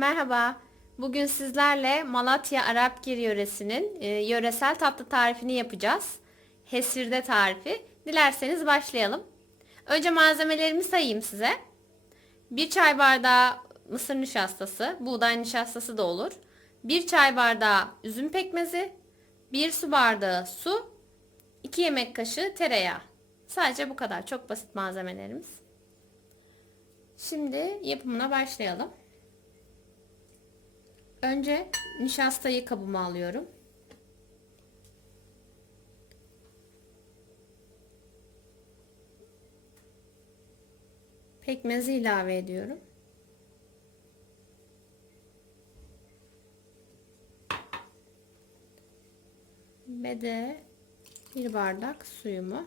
Merhaba. Bugün sizlerle Malatya Arapgir yöresinin e, yöresel tatlı tarifini yapacağız. Hesirde tarifi. Dilerseniz başlayalım. Önce malzemelerimi sayayım size. 1 çay bardağı mısır nişastası, buğday nişastası da olur. 1 çay bardağı üzüm pekmezi, 1 su bardağı su, 2 yemek kaşığı tereyağı. Sadece bu kadar. Çok basit malzemelerimiz. Şimdi yapımına başlayalım. Önce nişastayı kabıma alıyorum. Pekmezi ilave ediyorum. Ve de bir bardak suyumu.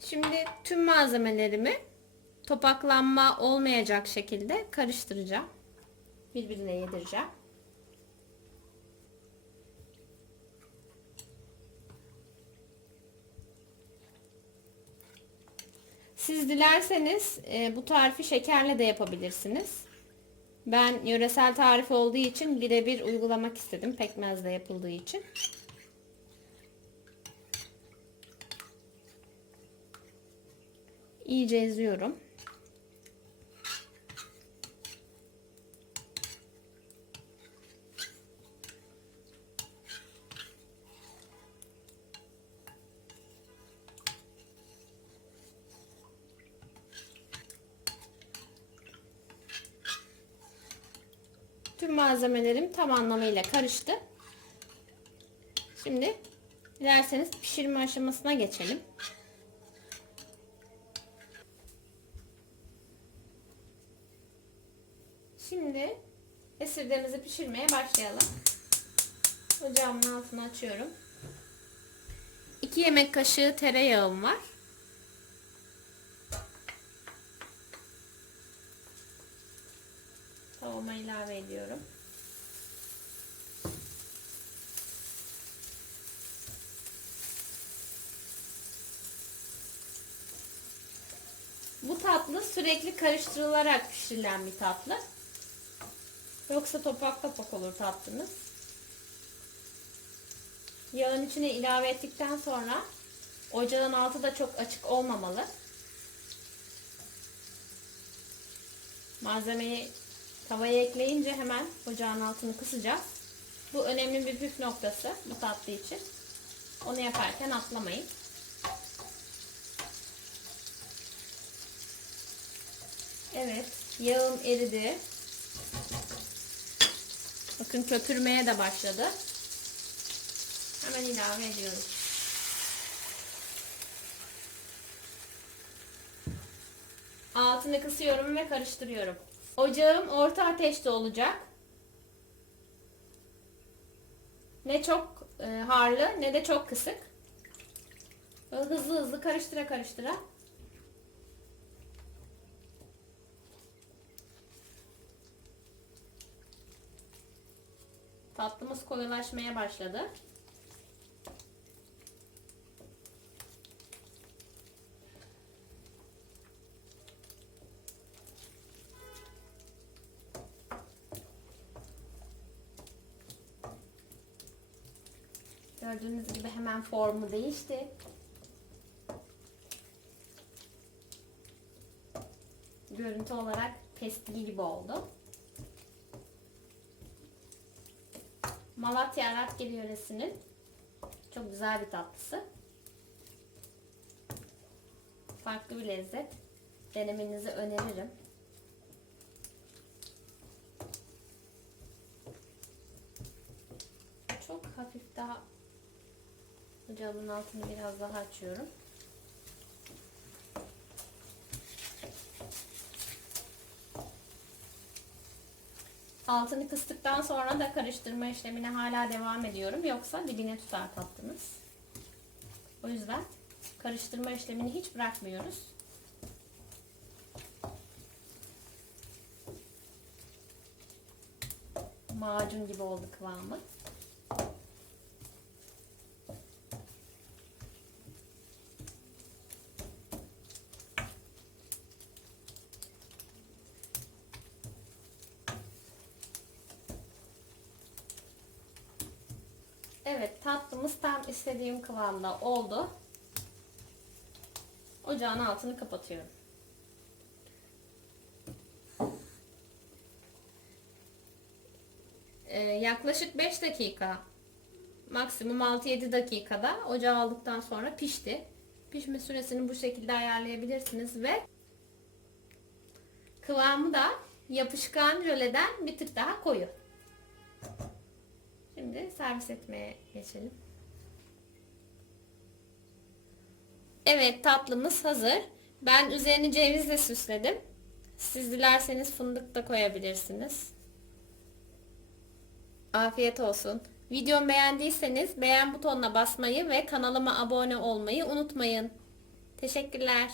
Şimdi tüm malzemelerimi topaklanma olmayacak şekilde karıştıracağım. Birbirine yedireceğim. Siz dilerseniz e, bu tarifi şekerle de yapabilirsiniz. Ben yöresel tarif olduğu için birebir uygulamak istedim pekmezle yapıldığı için. İyice eziyorum. Tüm malzemelerim tam anlamıyla karıştı. Şimdi dilerseniz pişirme aşamasına geçelim. Şimdi esirdemizi pişirmeye başlayalım. Ocağımın altını açıyorum. 2 yemek kaşığı tereyağım var. Ediyorum. Bu tatlı sürekli karıştırılarak pişirilen bir tatlı. Yoksa topak topak olur tatlınız. Yağın içine ilave ettikten sonra ocağın altı da çok açık olmamalı. Malzemeyi tavaya ekleyince hemen ocağın altını kısacağız. Bu önemli bir püf noktası bu tatlı için. Onu yaparken atlamayın. Evet, yağım eridi. Bakın köpürmeye de başladı. Hemen ilave ediyorum. Altını kısıyorum ve karıştırıyorum. Ocağım orta ateşte olacak. Ne çok e, harlı ne de çok kısık. Böyle hızlı hızlı karıştıra karıştıra. Tatlımız koyulaşmaya başladı. Gördüğünüz gibi hemen formu değişti. Görüntü olarak pestil gibi oldu. Malatya Arapgir yöresinin çok güzel bir tatlısı. Farklı bir lezzet. Denemenizi öneririm. Çok hafif daha ocağımın altını biraz daha açıyorum. Altını kıstıktan sonra da karıştırma işlemine hala devam ediyorum. Yoksa dibine tutar tatlımız. O yüzden karıştırma işlemini hiç bırakmıyoruz. Macun gibi oldu kıvamı. Evet tatlımız tam istediğim kıvamda oldu. Ocağın altını kapatıyorum. Ee, yaklaşık 5 dakika maksimum 6-7 dakikada ocağa aldıktan sonra pişti. Pişme süresini bu şekilde ayarlayabilirsiniz ve kıvamı da yapışkan jöleden bir tık daha koyu. Şimdi servis etmeye geçelim. Evet tatlımız hazır. Ben üzerini cevizle süsledim. Siz dilerseniz fındık da koyabilirsiniz. Afiyet olsun. Videomu beğendiyseniz beğen butonuna basmayı ve kanalıma abone olmayı unutmayın. Teşekkürler.